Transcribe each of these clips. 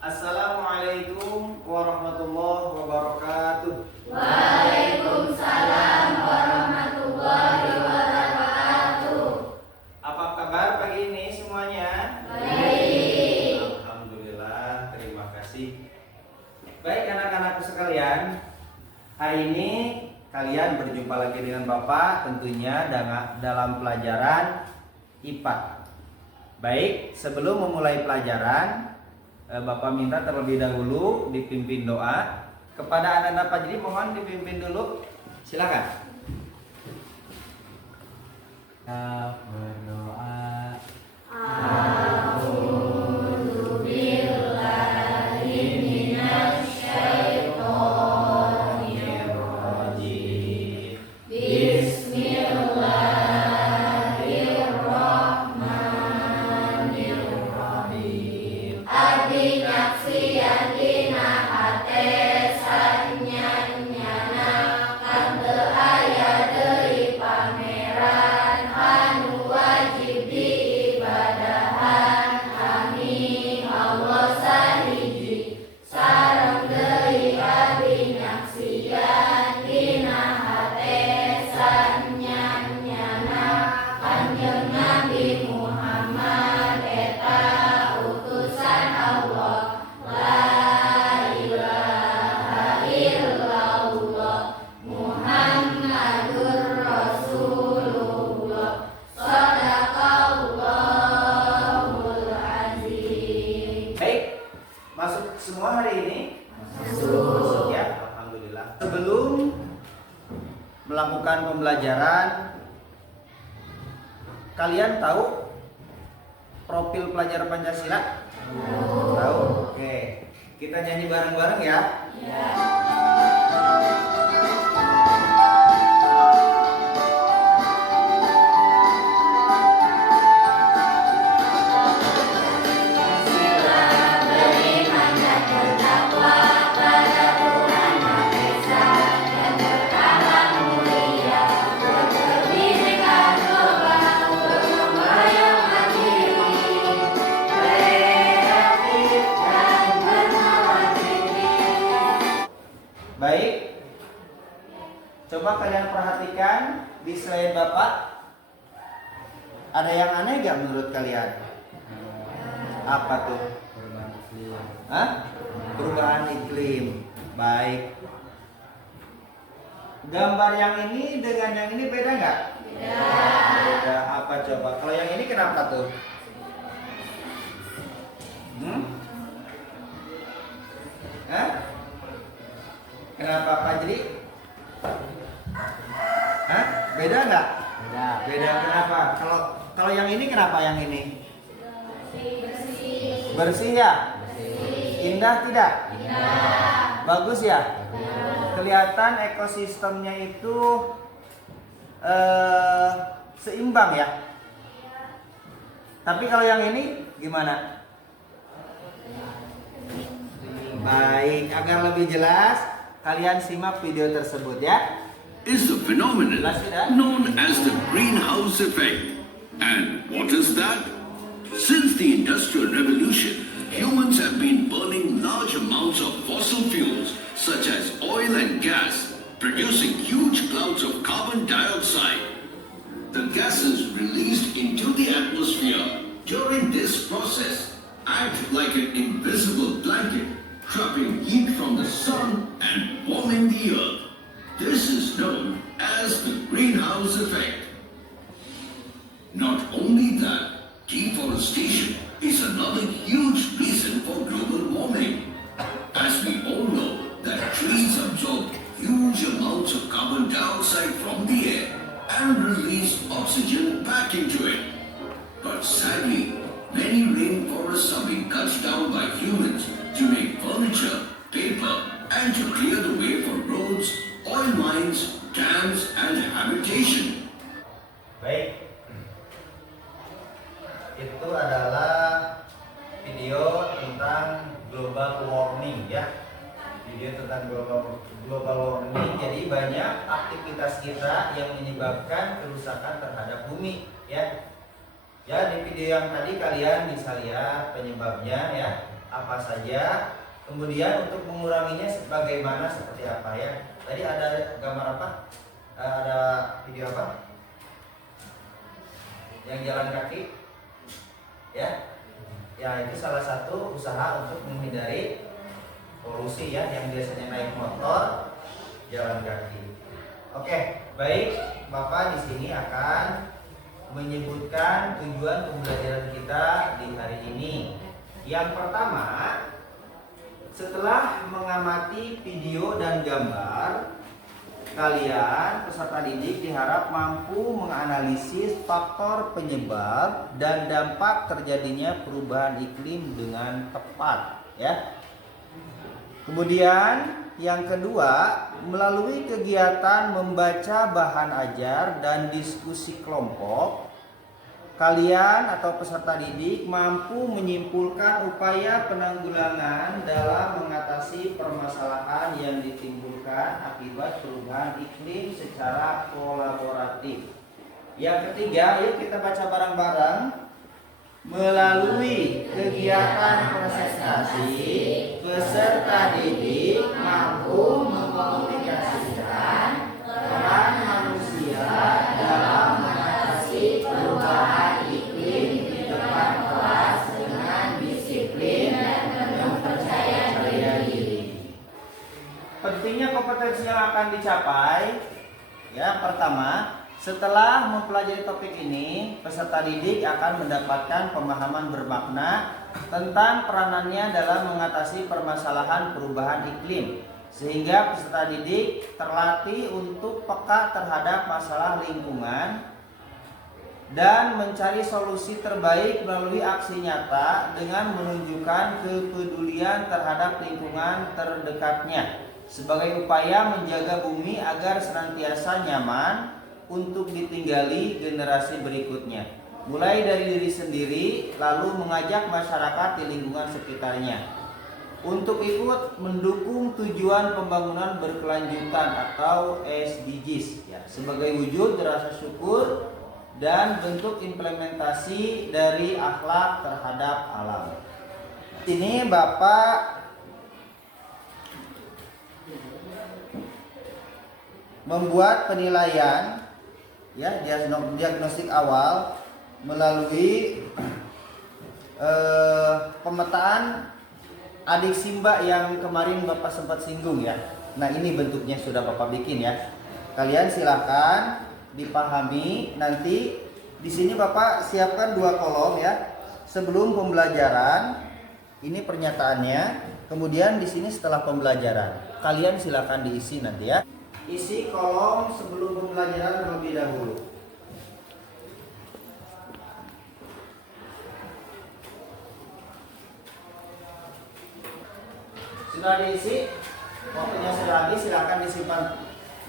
Assalamualaikum warahmatullahi wabarakatuh. Waalaikumsalam warahmatullahi wabarakatuh. Apa kabar pagi ini semuanya? Baik. Alhamdulillah, terima kasih. Baik anak-anakku sekalian, hari ini kalian berjumpa lagi dengan Bapak tentunya dalam pelajaran IPA. Baik, sebelum memulai pelajaran, Bapak minta terlebih dahulu dipimpin doa. Kepada anak-anak Fajri mohon dipimpin dulu. Silakan. Kita berdoa. A'udzu billahi minasyaitonir rajim. Bismillahirrahmanirrahim. Adi nyaksian dina hate sanyanyana kante aya deui pangeran anu wajib diibadahan kami Allah sahiji sareng deui abdi nyaksian dina hate sanyanyana Kanjeng Nabi Muhammad eta utusan Allah la ilaha illallah Muhammadur Rasulullah Shadaqallahul azim. Baik, masuk semua hari ini? Masuk. Ya, alhamdulillah. Sebelum melakukan pembelajaran, kalian tahu profil pelajar Pancasila? Tahu. Oke. Kita nyanyi bareng-bareng ya. Beriman dan bertakwa pada Tuhan Maha Esa dan berakhlak mulia, berbhinneka tunggal, bergotong mandiri, kreatif dan bernalar tinggi. Baik. Coba kalian perhatikan di slide Bapak. Ada yang aneh gak menurut kalian? Apa tuh? Hah? Perubahan iklim. Baik. Gambar yang ini dengan yang ini beda nggak? Beda. Apa coba? Kalau yang ini kenapa tuh? Hah? Kenapa Fajri? Hah? Beda nggak? Beda. Kenapa? Kalau yang ini kenapa yang ini? Bersih ya? Indah tidak? Bagus ya? Kelihatan ekosistemnya itu seimbang ya? Tapi kalau yang ini gimana? Baik, agar lebih jelas kalian simak video tersebut ya. Is a phenomenon known as the greenhouse effect. And what is that? Since the Industrial Revolution, humans have been burning large amounts of fossil fuels such as oil and gas, producing huge clouds of carbon dioxide. The gases released into the atmosphere during this process act like an invisible blanket, trapping heat from the sun and warming the earth. This is known as the greenhouse effect. Not only that, deforestation is another huge reason for global warming. As we all know that trees absorb huge amounts of carbon dioxide from the air and release oxygen back into it. But sadly, many rainforests are being cut down by humans to make furniture, paper, and to clear the way for roads, oil mines, dams, and habitation. Baik. Itu adalah video tentang global warming ya. Video tentang global warming. Jadi banyak aktivitas kita yang menyebabkan kerusakan terhadap bumi ya. Ya, di video yang tadi kalian bisa lihat penyebabnya ya. apa saja, kemudian untuk menguranginya bagaimana, seperti apa ya. Tadi ada gambar apa? Ada video apa? Yang jalan kaki, ya, itu salah satu usaha untuk menghindari polusi ya, yang biasanya naik motor, jalan kaki. Oke, baik, Bapak di sini akan menyebutkan tujuan pembelajaran kita di hari ini. Yang pertama, setelah mengamati video dan gambar, kalian peserta didik diharap mampu menganalisis faktor penyebab dan dampak terjadinya perubahan iklim dengan tepat, ya. Kemudian yang kedua, melalui kegiatan membaca bahan ajar dan diskusi kelompok, kalian atau peserta didik mampu menyimpulkan upaya penanggulangan dalam mengatasi permasalahan yang ditimbulkan akibat perubahan iklim secara kolaboratif. Yang ketiga, yuk kita baca bareng-bareng. Melalui kegiatan presentasi, peserta didik mampu mengkomunikasikan peran manusia dalam mengatasi perubahan iklim di depan kelas dengan disiplin dan penuh percaya diri. Pentingnya kompetensi yang akan dicapai, ya, pertama, setelah mempelajari topik ini, peserta didik akan mendapatkan pemahaman bermakna tentang peranannya dalam mengatasi permasalahan perubahan iklim, sehingga peserta didik terlatih untuk peka terhadap masalah lingkungan dan mencari solusi terbaik melalui aksi nyata dengan menunjukkan kepedulian terhadap lingkungan terdekatnya sebagai upaya menjaga bumi agar senantiasa nyaman untuk ditinggali generasi berikutnya, mulai dari diri sendiri lalu mengajak masyarakat di lingkungan sekitarnya untuk ikut mendukung tujuan pembangunan berkelanjutan atau SDGs, ya, sebagai wujud rasa syukur dan bentuk implementasi dari akhlak terhadap alam. Ini Bapak membuat penilaian, ya, diagnostik awal melalui pemetaan adik Simba yang kemarin Bapak sempat singgung, ya. Nah, ini bentuknya sudah Bapak bikin, ya. Kalian silakan dipahami. Nanti di sini Bapak siapkan 2 kolom, ya. Sebelum pembelajaran, ini pernyataannya. Kemudian di sini setelah pembelajaran. Kalian silakan diisi nanti, ya. Isi kolom sebelum pembelajaran terlebih dahulu. Sudah diisi? Waktunya sudah habis, silakan disimpan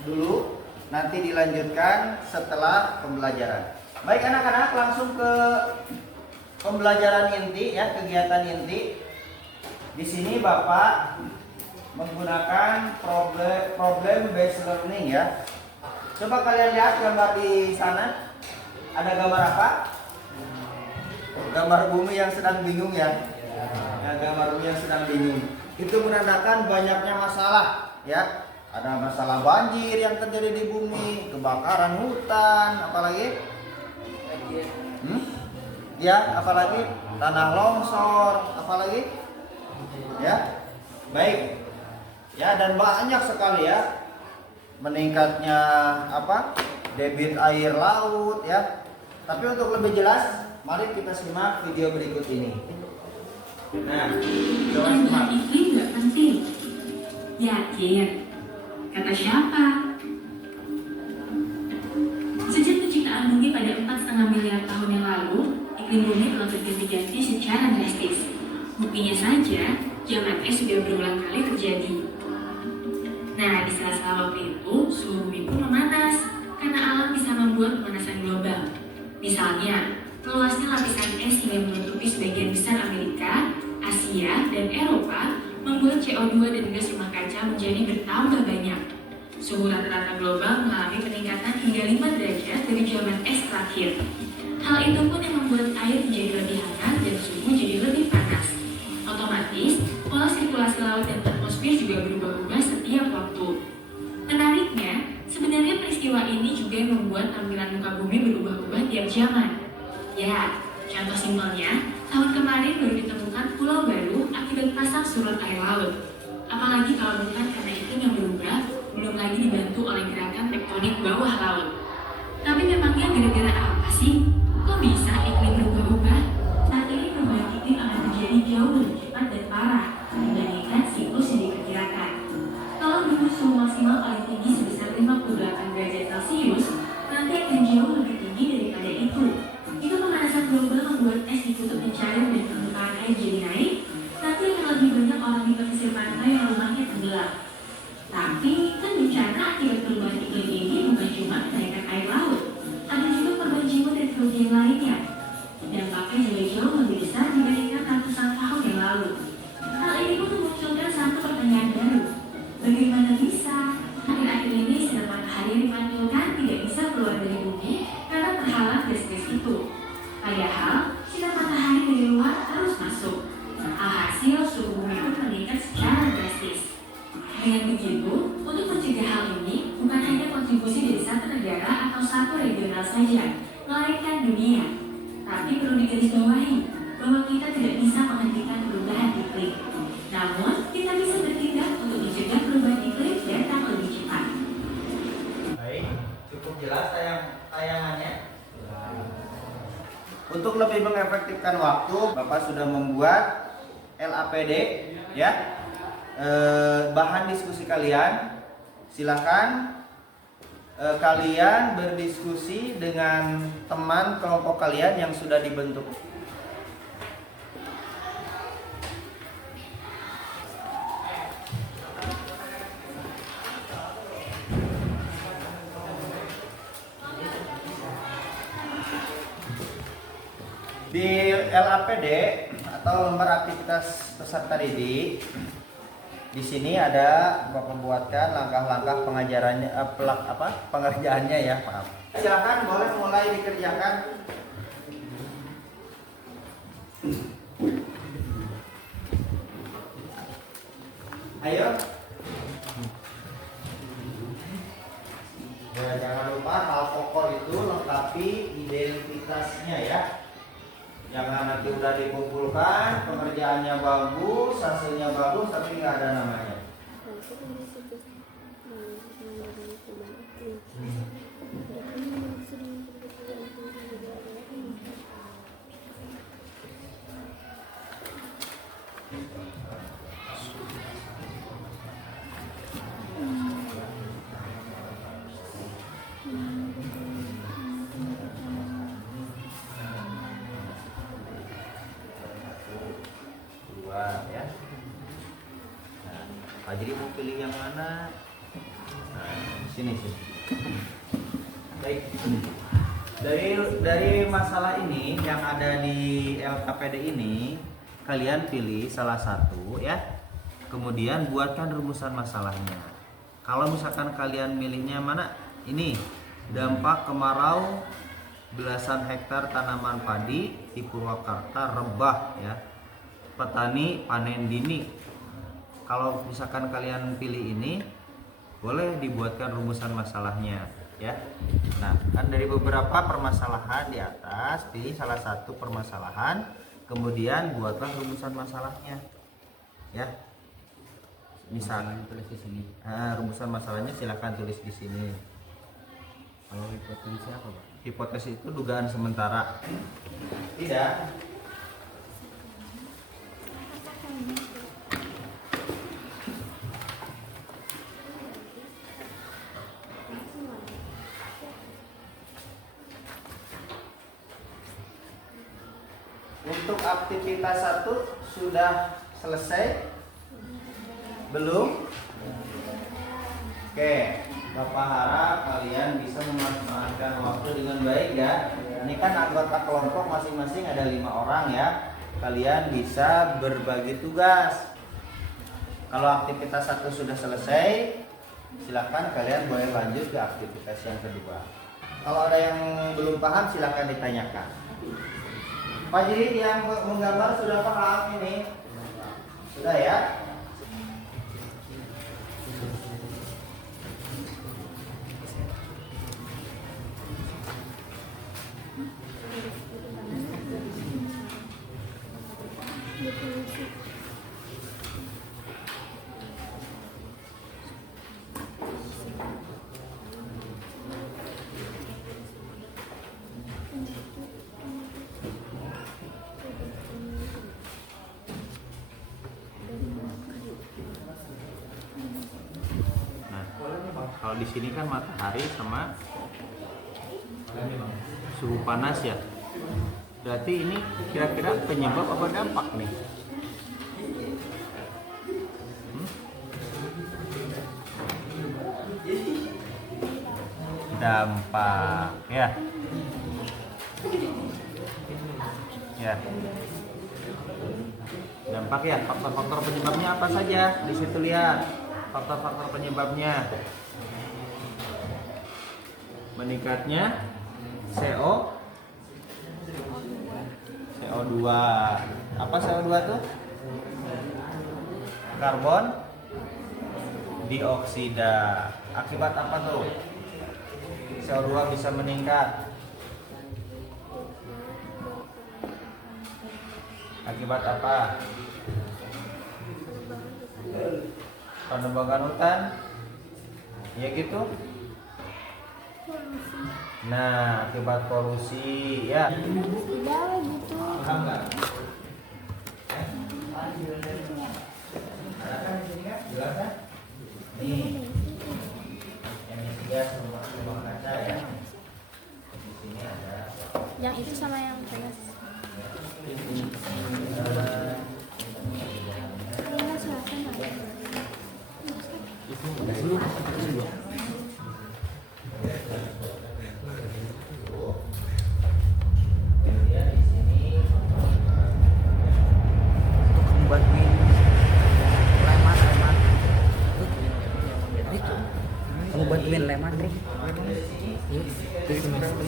dulu. Nanti dilanjutkan setelah pembelajaran. Baik anak-anak, langsung ke pembelajaran inti, ya, kegiatan inti. Di sini Bapak menggunakan problem based learning, ya. Coba kalian lihat gambar di sana. Ada gambar apa? Gambar bumi yang sedang bingung, ya. Ya, gambar bumi yang sedang bingung. Itu menandakan banyaknya masalah, ya. Ada masalah banjir yang terjadi di bumi, kebakaran hutan, apalagi? Ya, apalagi? Tanah longsor, apalagi? Ya. Baik. Ya, dan banyak sekali, ya, meningkatnya debit air laut, ya. Tapi untuk lebih jelas, mari kita simak video berikut ini. Nah, coba simak. Iklim nggak penting. Yakin? Kata siapa? Sejak penciptaan bumi pada 4,5 miliar tahun yang lalu, iklim bumi telah berganti-ganti secara drastis. Buktinya saja, zaman es sudah berulang kali terjadi. Nah, di sela-sela waktu itu, suhu bumi pun memanas karena alam bisa membuat pemanasan global. Misalnya, meluasnya lapisan es hingga menutupi sebagian besar Amerika, Asia, dan Eropa membuat CO2 dan gas rumah kaca menjadi bertambah banyak. Suhu rata-rata global mengalami peningkatan hingga 5 derajat dari zaman es terakhir. Hal itu pun yang membuat air menjadi lebih hangat dan suhu jadi lebih panas. Otomatis, laut dan atmosfer juga berubah-ubah setiap waktu. Menariknya, sebenarnya peristiwa ini juga yang membuat tampilan muka bumi berubah-ubah tiap zaman. Ya, contoh simpelnya, tahun kemarin baru ditemukan pulau baru akibat pasang surut air laut. Apalagi kalau bukan karena iklim yang berubah, belum lagi dibantu oleh gerakan tektonik bawah laut. Tapi memangnya gara-gara apa sih? Kok bisa iklim berubah-ubah? Saat ini perubahan iklim akan terjadi jauh lebih cepat dan parah dibandingkan siklus yang diperkirakan. Kalau dulu suhu maksimal paling tinggi sebesar 58 derajat Celcius, nanti akan jauh lebih tinggi daripada itu. Jika pemanasan global membuat es di kutub mencair dan permukaan air jadi naik, nanti akan lebih banyak orang di pesisir pantai yang rumahnya tenggelam. Tapi kan bencana akibat perubahan iklim ini bukan cuma kenaikan air laut, ada juga korban jiwa dan kerugian lainnya. Dampaknya jauh lebih besar dibandingkan ratusan tahun yang lalu. Hal ini pun memunculkan satu pertanyaan baru. Bagaimana bisa akhir-akhir ini sinar matahari dipantulkan tidak bisa keluar dari bumi karena terhalang gas-gas itu? Padahal sinar matahari dari luar harus masuk. Alhasil suhu bumi pun meningkat secara drastis. Dengan begitu, untuk mencegah hal ini bukan hanya kontribusi dari satu negara atau satu regional saja, melainkan dunia. Tapi perlu digarisbawahi bahwa kita tidak bisa menghentikan perubahan iklim. Namun, kita bisa bertindak untuk mencegah perubahan iklim datang lebih cepat. Baik, cukup jelas tayangannya. Untuk lebih mengefektifkan waktu, Bapak sudah membuat LAPD ya. Bahan diskusi kalian, silakan kalian berdiskusi dengan teman kelompok kalian yang sudah dibentuk. Di LAPD atau lembar aktivitas peserta didik, di sini ada Bapak buatkan langkah-langkah pengajarannya, pengerjaannya ya, maaf. Silakan boleh mulai dikerjakan. Ayo. Ya, jangan lupa hal pokok itu lengkapi identitasnya ya. Jangan nanti udah dikumpulkan, pengerjaannya bagus, hasilnya bagus, tapi nggak ada namanya. Ya. Nah, Pak Jadi mau pilih yang mana? Nah, sini. Baik. Dari masalah ini yang ada di LKPD ini, kalian pilih salah satu ya. Kemudian buatkan rumusan masalahnya. Kalau misalkan kalian milihnya mana? Ini dampak kemarau belasan hektar tanaman padi di Purwakarta rebah ya. Petani panen dini. Kalau misalkan kalian pilih ini, boleh dibuatkan rumusan masalahnya ya. Nah, kan dari beberapa permasalahan di atas, pilih salah satu permasalahan, kemudian buatlah rumusan masalahnya ya. Misalnya tulis di sini. Rumusan masalahnya silahkan tulis di sini. Kalau hipotesis apa, Pak? Hipotesis itu dugaan sementara. Tidak. Untuk aktivitas 1 sudah selesai? Belum? Oke, Bapak harap kalian bisa memanfaatkan waktu dengan baik ya. Ini kan anggota kelompok masing-masing ada 5 orang ya. Kalian bisa berbagi tugas. Kalau aktivitas 1 sudah selesai, silakan kalian boleh lanjut ke aktivitas yang kedua. Kalau ada yang belum paham silakan ditanyakan. Pak Jadi yang menggambar sudah paham ini? Sudah ya? Kalau di sini kan matahari sama suhu panas ya. Berarti ini kira-kira penyebab apa dampak nih? Dampak ya. Ya. Dampak ya, faktor-faktor penyebabnya apa saja? Di situ lihat faktor-faktor penyebabnya. Meningkatnya CO2. Apa CO2 tuh? Karbon dioksida. Akibat apa tuh? CO2 bisa meningkat. Akibat apa? Penebangan hutan. Ya gitu. Nah, akibat polusi ya. Udah gitu. Paham nggak? Ada kan di sini kan? Jelas kan? Nih. Yang ketiga rumah kaca ya. Di sini ada. Yang itu sama yang pedas. Ini selatan Kemudian di sini untuk membantuin lemat itu kamu bantuin lemat nih ke semester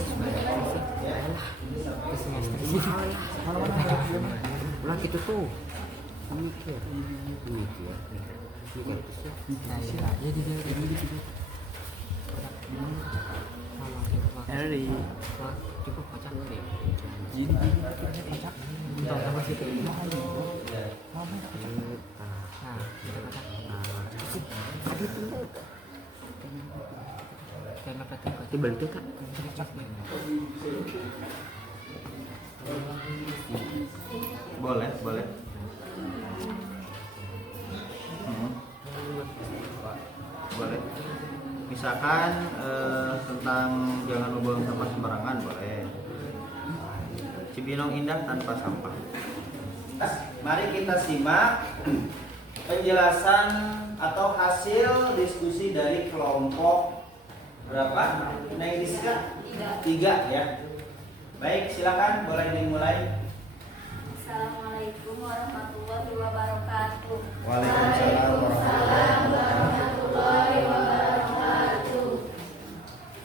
ulah gitu tuh mikir dari cukup kocak jadi kocak untuk sama si kayak ini mau main kocak nah kita kocak tadi tuh kayak apa tuh kocak bentuk kan kocak boleh boleh misalkan tentang jangan membuang sampah sembarangan boleh. Cibinong indah tanpa sampah. Mari kita simak penjelasan atau hasil diskusi dari kelompok berapa? Naidisca? 3 ya. Baik, silakan boleh dimulai. Assalamualaikum warahmatullahi wabarakatuh. Waalaikumsalam warahmatullahi wabarakatuh.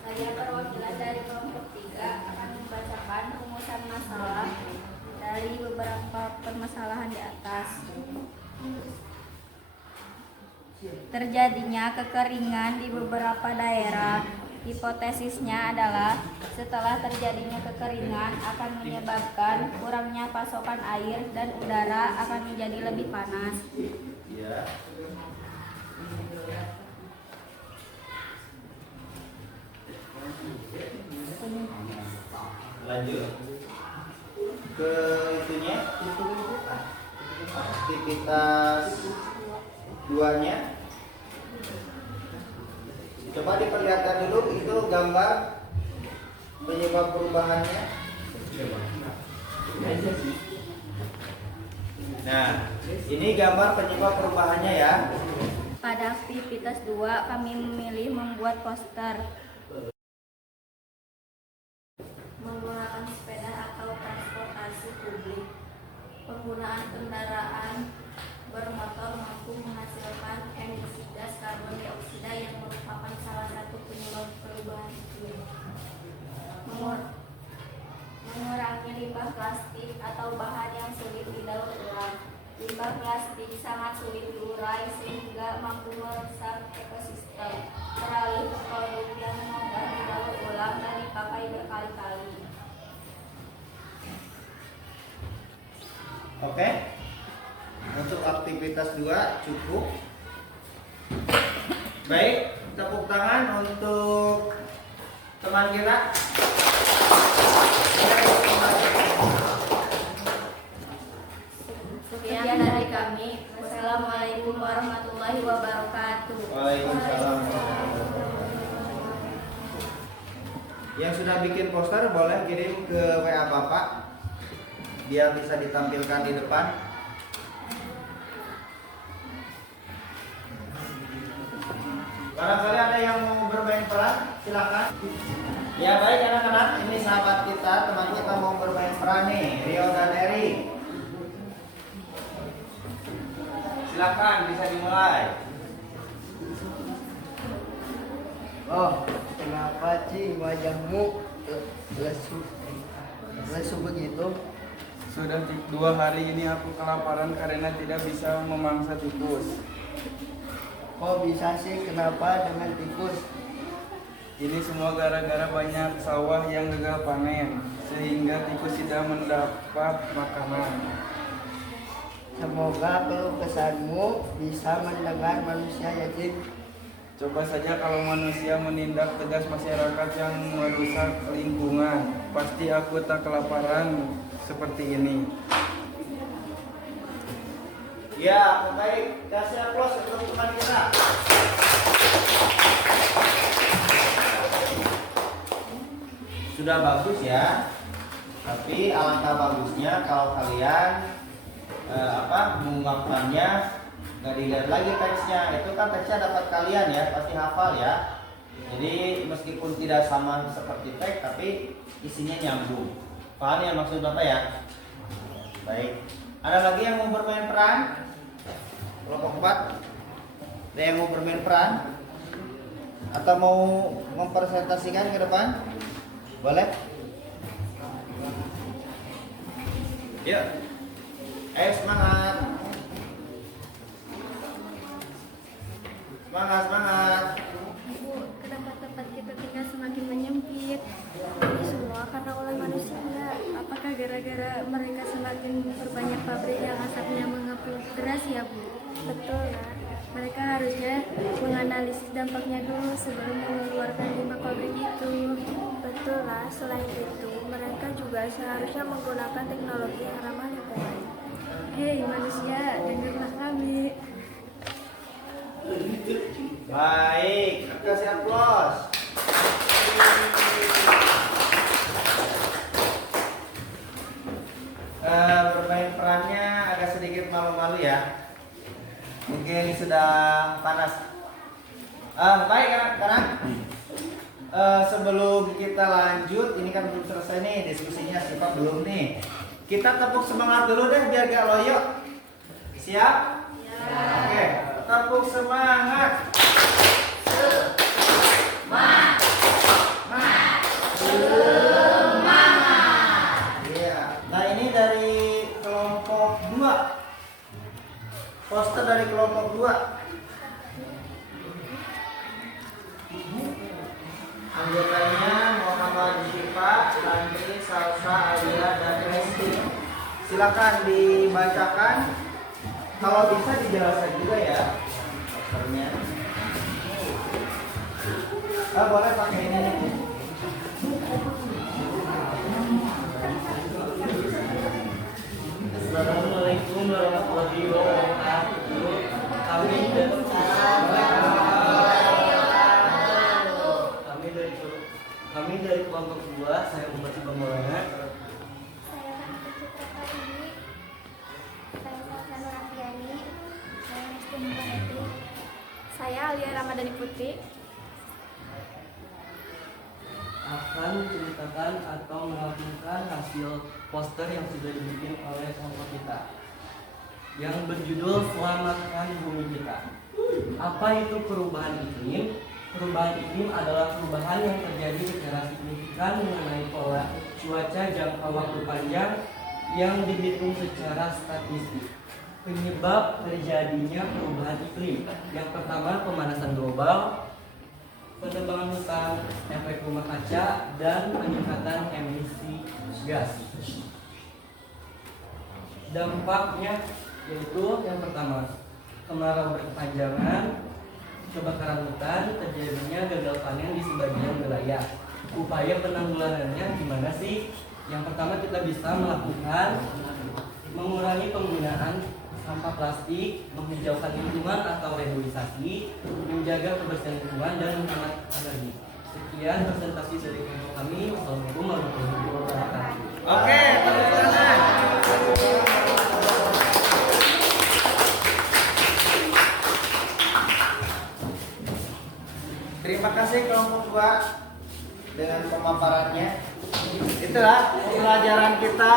Saya perwakilan dari kelompok 3 akan membacakan rumusan masalah dari beberapa permasalahan di atas. Terjadinya kekeringan di beberapa daerah. Hipotesisnya adalah setelah terjadinya kekeringan akan menyebabkan kurangnya pasokan air dan udara akan menjadi lebih panas. Ya. Lanjut ke itunya, aktivitas 2-nya. Coba diperlihatkan dulu itu gambar penyebab perubahannya. Nah, ini gambar penyebab perubahannya ya. Pada aktivitas 2 kami memilih membuat poster. Menggunakan sepeda atau transportasi publik. Penggunaan kendaraan bermotor mampu menghasilkan emisi gas karbon dioksida yang merupakan salah satu penyebab perubahan iklim. Mengurangi limbah plastik atau bahan yang sulit didaur ulang. Limbah plastik sangat sulit diurai sehingga mampu merusak ekosistem. Beralih ke produk yang mudah didaur ulang dan dipakai berkali-kali. Oke. Untuk aktivitas 2 cukup. Baik, tepuk tangan untuk teman kita. Sekian dari kami. Wassalamualaikum warahmatullahi wabarakatuh. Waalaikumsalam warahmatullahi wabarakatuh. Yang sudah bikin poster boleh kirim ke WA Bapak biar bisa ditampilkan di depan. Barangkali ada yang mau bermain peran, silakan. Ya baik anak-anak, ini sahabat kita, teman kita mau bermain peran nih, Rio dan Eri. Silakan, bisa dimulai. Oh, kenapa Ci wajahmu lesu begitu? Sudah 2 hari ini aku kelaparan karena tidak bisa memangsa tikus. Kok bisa sih, kenapa dengan tikus? Ini semua gara-gara banyak sawah yang gagal panen, sehingga tikus tidak mendapat makanan. Semoga keluh kesahmu bisa mendengar manusia ya Ci. Coba saja kalau manusia menindak tegas masyarakat yang merusak lingkungan, pasti aku tak kelaparan seperti ini. Ya, baik. Kasih aplaus untuk teman kita. Sudah bagus ya. Tapi alangkah bagusnya kalau kalian mengungkapkannya nggak dilihat lagi teksnya. Itu kan teksnya dapat kalian ya, pasti hafal ya. Jadi meskipun tidak sama seperti teks, tapi isinya nyambung. Paham ya maksud Bapak ya? Baik. Ada lagi yang mau bermain peran? Kelompok 4. Ada yang mau bermain peran? Atau mau mempresentasikan ke depan? Boleh? Yuk. Ayo semangat. Semangat. Bu, kenapa tempat kita tinggal semakin menyempit? Ini semua karena ulah manusia. Apakah gara-gara mereka semakin memperbanyak pabrik yang asapnya mengepul deras ya Bu? Betul lah. Mereka harusnya menganalisis dampaknya dulu sebelum mengeluarkan limbah pabrik itu. Betul lah. Selain itu, mereka juga seharusnya menggunakan teknologi yang ramah lingkungan. Hei manusia, dengarlah kami. Baik, kasih aplaus. Bermain perannya agak sedikit malu-malu ya. Mungkin sudah panas. Baik anak-anak. Sebelum kita lanjut, ini kan belum selesai nih diskusinya, Sipa belum nih. Kita tepuk semangat dulu deh biar gak loyo. Siap? Ya. Oke, tepuk semangat. Iya. Nah ini dari kelompok 2. Poster dari kelompok 2. Anggotanya Muhammad Syifa, Landri, Salsa, Alia, dan Resti. Silakan dibacakan. Kalau bisa dijelaskan juga ya posternya. Boleh pakai ini. Assalamualaikum warahmatullahi wabarakatuh. Kami dari kelompok 2, saya membaca pemulanya. Saya Hati Citra ini. Saya Salsa Nurafiani. Saya Resti Mubarati. Saya Alia Ramadhani Putri. Akan menceritakan atau melakukan hasil poster yang sudah dibikin oleh kelompok kita yang berjudul Selamatkan Bumi Kita. Apa itu perubahan iklim? Perubahan iklim adalah perubahan yang terjadi secara signifikan mengenai pola cuaca jangka waktu panjang yang dihitung secara statistik. Penyebab terjadinya perubahan iklim yang pertama pemanasan global, penebangan hutan, efek rumah kaca, dan peningkatan emisi gas. Dampaknya yaitu yang pertama, kemarau berkepanjangan, kebakaran hutan, terjadinya gagal panen di sebagian wilayah. Upaya penanggulangannya gimana sih? Yang pertama kita bisa melakukan mengurangi penggunaan sampah plastik, menghijaukan lingkungan atau reboisasi, menjaga kebersihan lingkungan, dan menghemat energi. Sekian presentasi dari kelompok kami. Wassalamualaikum warahmatullahi wabarakatuh. Oke, tepuk tangan. Terima kasih kelompok 2 dengan pemaparannya. Itulah pembelajaran kita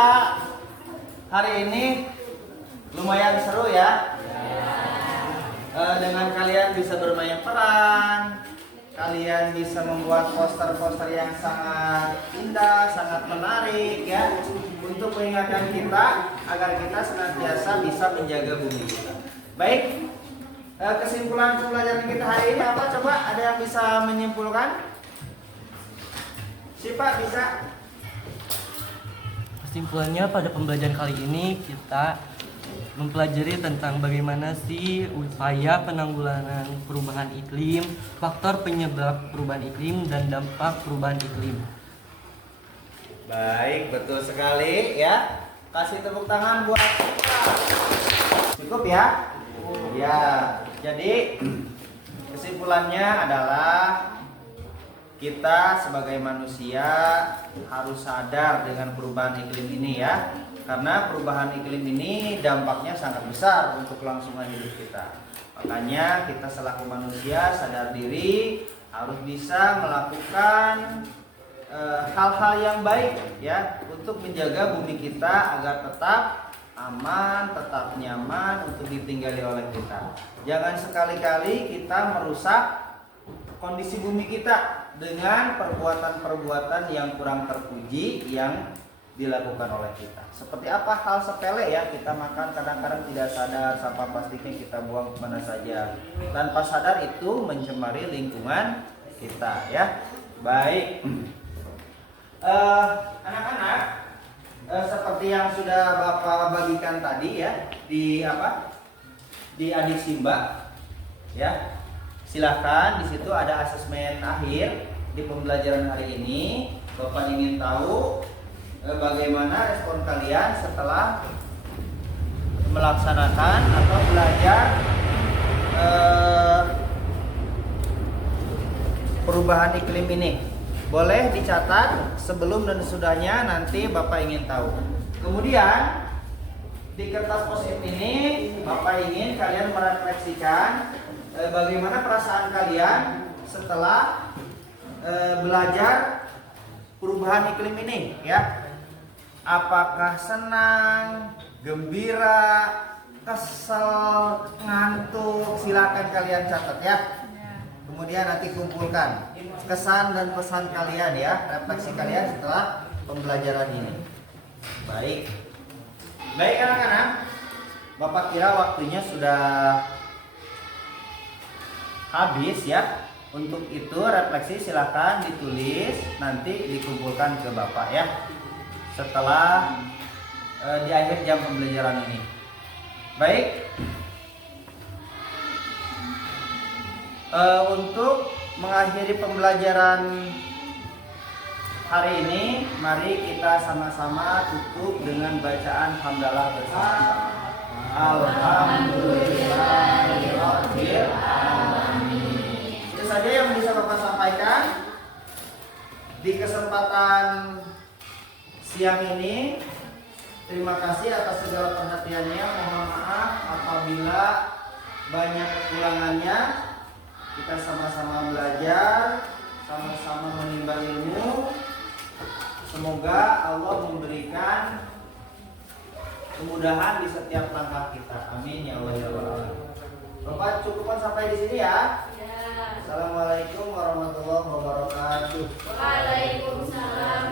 hari ini, lumayan seru ya. Dengan kalian bisa bermain peran, kalian bisa membuat poster-poster yang sangat indah, sangat menarik ya, untuk mengingatkan kita agar kita senantiasa bisa menjaga bumi kita. Baik, kesimpulan pembelajaran kita hari ini apa? Coba ada yang bisa menyimpulkan? Siapa bisa? Kesimpulannya pada pembelajaran kali ini kita mempelajari tentang bagaimana sih upaya penanggulangan perubahan iklim, faktor penyebab perubahan iklim, dan dampak perubahan iklim. Baik, betul sekali ya. Kasih tepuk tangan buat cukup ya. Ya, jadi kesimpulannya adalah kita sebagai manusia harus sadar dengan perubahan iklim ini ya. Karena perubahan iklim ini dampaknya sangat besar untuk kelangsungan hidup kita. Makanya kita selaku manusia sadar diri, harus bisa melakukan hal-hal yang baik ya, untuk menjaga bumi kita agar tetap aman, tetap nyaman untuk ditinggali oleh kita. Jangan sekali-kali kita merusak kondisi bumi kita dengan perbuatan-perbuatan yang kurang terpuji yang dilakukan oleh kita. Seperti apa? Hal sepele ya, kita makan kadang-kadang tidak sadar, sampah plastiknya kita buang kemana saja. Tanpa sadar itu mencemari lingkungan kita ya. Baik, anak-anak, seperti yang sudah Bapak bagikan tadi ya di Adik Simba ya. Silahkan, di situ ada asesmen akhir di pembelajaran hari ini. Bapak ingin tahu bagaimana respon kalian setelah melaksanakan atau belajar perubahan iklim ini. Boleh dicatat sebelum dan sesudahnya, nanti Bapak ingin tahu. Kemudian di kertas post-it ini Bapak ingin kalian merefleksikan bagaimana perasaan kalian setelah belajar perubahan iklim ini ya. Apakah senang, gembira, kesel, ngantuk? Silakan kalian catat ya. Kemudian nanti kumpulkan kesan dan pesan kalian ya, refleksi kalian setelah pembelajaran ini. Baik anak-anak, Bapak kira waktunya sudah habis ya. Untuk itu refleksi silakan ditulis, nanti dikumpulkan ke Bapak ya, setelah di akhir jam pembelajaran ini. Baik, untuk mengakhiri pembelajaran hari ini, mari kita sama-sama tutup dengan bacaan hamdalah bersama. Alhamdulillahirabbil alamin. Itu saja yang bisa Bapak sampaikan di kesempatan siang ini. Terima kasih atas segala perhatiannya. Mohon maaf apabila banyak kekurangannya. Kita sama-sama belajar, sama-sama menimba ilmu. Semoga Allah memberikan kemudahan di setiap langkah kita. Amin ya Allah ya Rabbal. Bapak cukupkan sampai di sini ya. Assalamualaikum warahmatullahi wabarakatuh. Waalaikumsalam